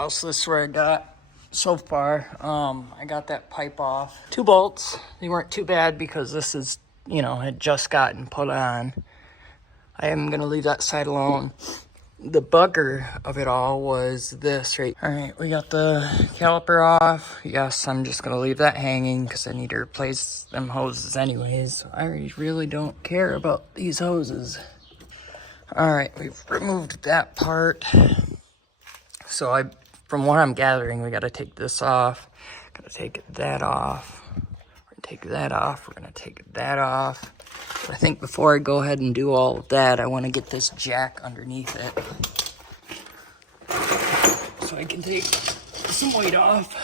house. This is where I got so far. I got that pipe off. 2 bolts. They weren't too bad because this is, had just gotten put on. I am going to leave that side alone. The bugger of it all was this right. All right, we got the caliper off. Yes, I'm just going to leave that hanging because I need to replace them hoses anyways. I really don't care about these hoses. All right, we've removed that part. So from what I'm gathering, we got to take this off. Got to take that off. We're going to take that off. We're going to take that off. I think before I go ahead and do all of that, I want to get this jack underneath it. So I can take some weight off.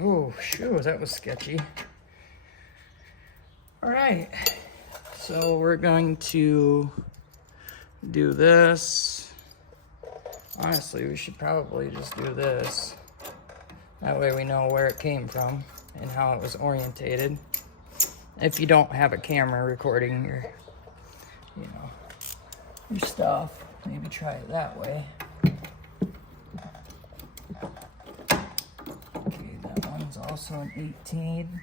Oh, shoo, that was sketchy. All right, so we're going to do this. Honestly, we should probably just do this. That way we know where it came from and how it was orientated. If you don't have a camera recording your stuff, maybe try it that way. Okay, that one's also an 18.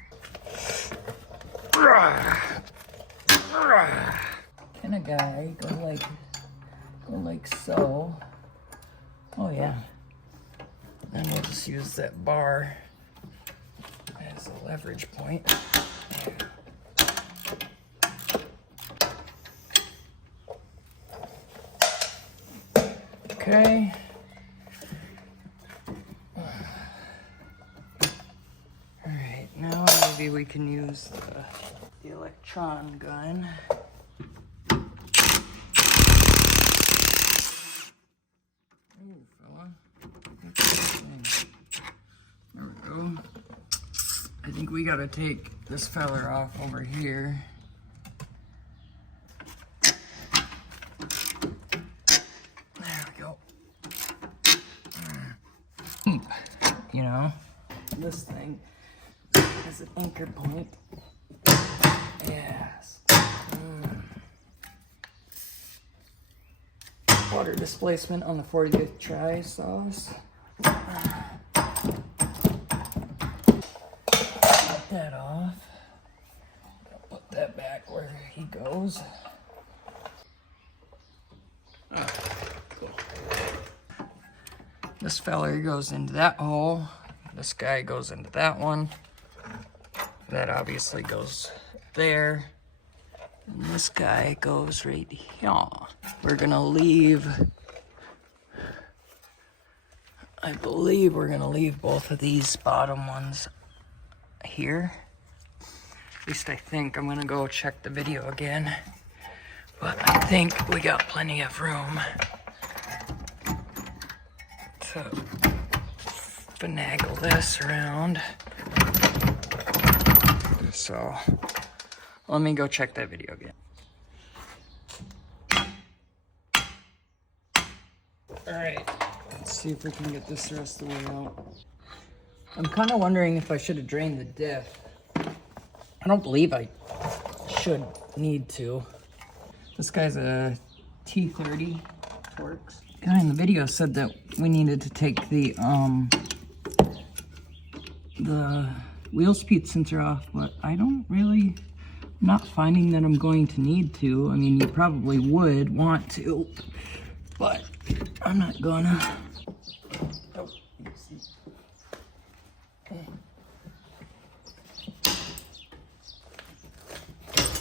Can a guy go like so? Oh yeah. Then we'll just use that bar as a leverage point. Okay. Alright, now maybe we can use the electron gun. Ooh, fella. There we go. I think we gotta take this feller off over here. There we go. This thing has an anchor point. Yes. Water displacement on the 40th try sauce. Put that off. Put that back where he goes. Oh, cool. This feller goes into that hole. This guy goes into that one. That obviously goes there. And this guy goes right here. We're gonna leave, I believe we're gonna leave both of these bottom ones here. At least I think. I'm gonna go check the video again. But I think we got plenty of room to finagle this around. So let me go check that video again. All right, let's see if we can get this the rest of the way out. I'm kind of wondering if I should have drained the diff. I don't believe I should need to. This guy's a T30 Torx. Guy in the video said that we needed to take the wheel speed sensor off, but I'm not finding that I'm going to need to. I mean, you probably would want to, but I'm not gonna. Oh, easy. Okay.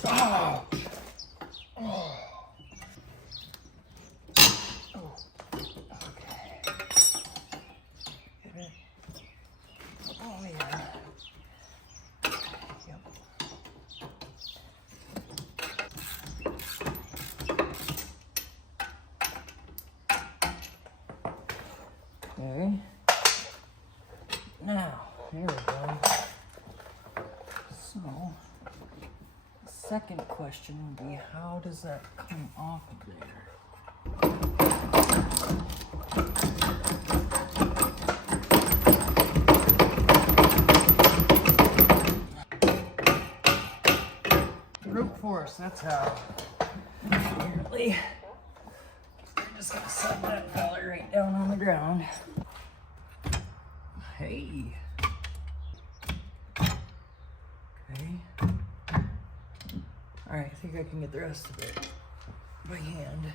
Oh. Oh. Okay. Now, here we go. So, the second question would be, how does that come off of there? Brute force, that's how. Apparently. down on the ground. Hey. Okay. Alright, I think I can get the rest of it by hand.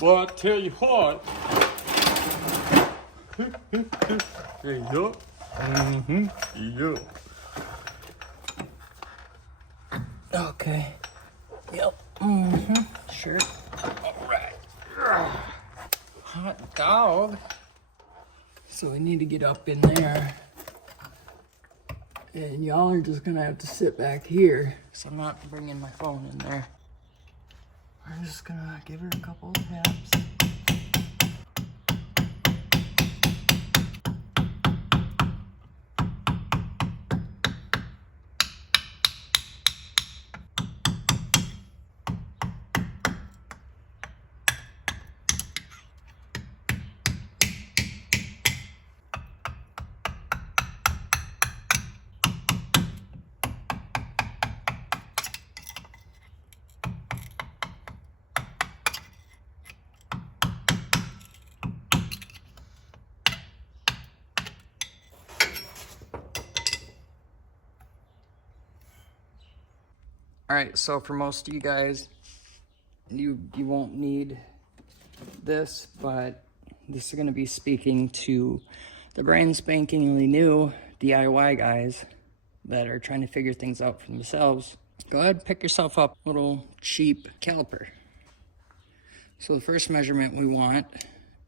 Well, I tell you what. There you go. Yeah. Okay. Yep. Sure. Alright. Hot dog. So I need to get up in there. And y'all are just gonna have to sit back here. So I'm not bringing my phone in there. I'm just gonna give her a couple of taps. All right, so for most of you guys, you won't need this, but this is gonna be speaking to the brand spankingly new DIY guys that are trying to figure things out for themselves. Go ahead and pick yourself up a little cheap caliper. So the first measurement we want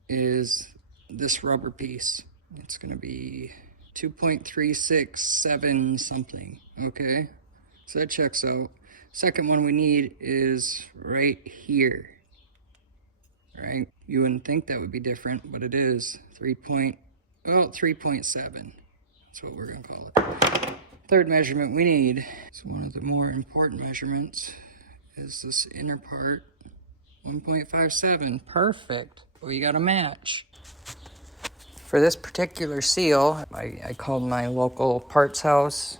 is this rubber piece. It's gonna be 2.367 something, okay? So that checks out. Second one we need is right here, right? You wouldn't think that would be different, but it is 3.7. That's what we're gonna call it. Third measurement we need, so one of the more important measurements, is this inner part, 1.57. Perfect. Well, you got a match. For this particular seal, I called my local parts house,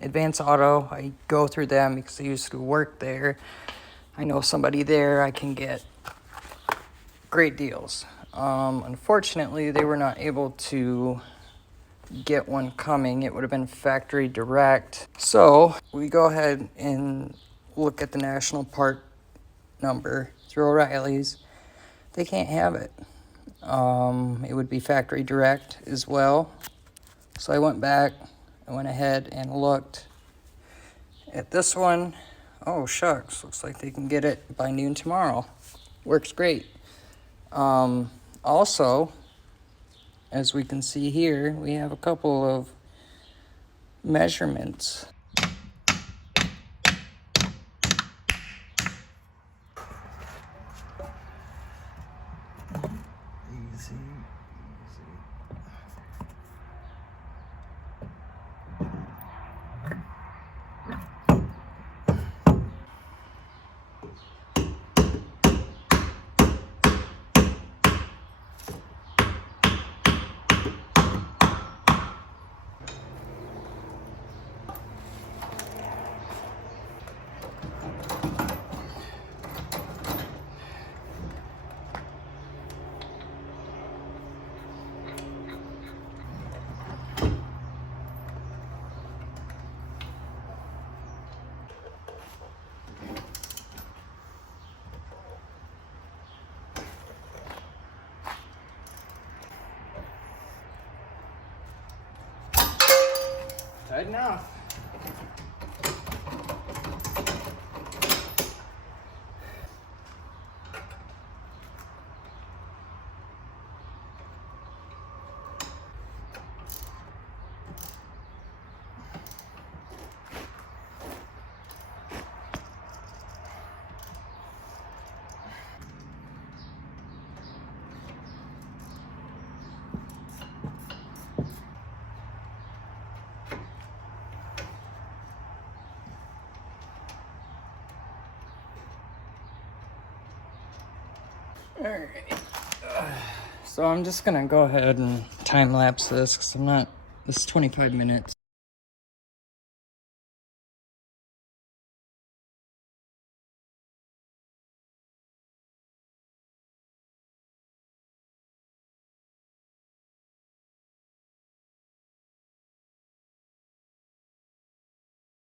Advance Auto. I go through them because I used to work there. I know somebody there. I can get great deals. Unfortunately, they were not able to get one coming. It would have been factory direct. So we go ahead and look at the national part number through O'Reilly's. They can't have it. It would be factory direct as well. So I went back. I went ahead and looked at this one. Oh, shucks. Looks like they can get it by noon tomorrow. Works great. Also, as we can see here, we have a couple of measurements. Easy. Tight enough. All right. So I'm just gonna go ahead and time lapse this because this is 25 minutes.